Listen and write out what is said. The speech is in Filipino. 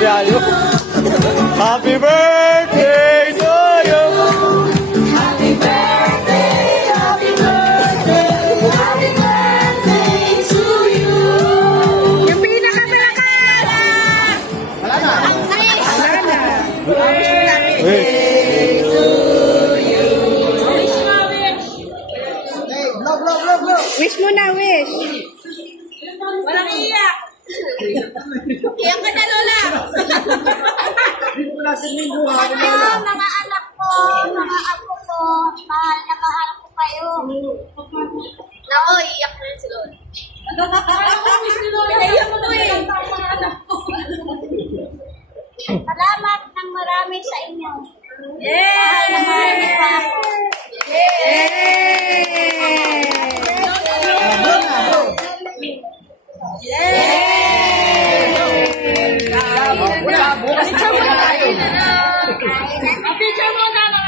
Biyayo. Happy birthday to you. Happy birthday, happy birthday, happy birthday to you. Yung pinakamalakas! Wala na. Wala na. Wish. Wish mo na, wish. Walang iyak. Iyak ka na, Lola. Mga anak ko, mga apo ko, mahal na mahal ko kayo. Nako, iyak na si Lola.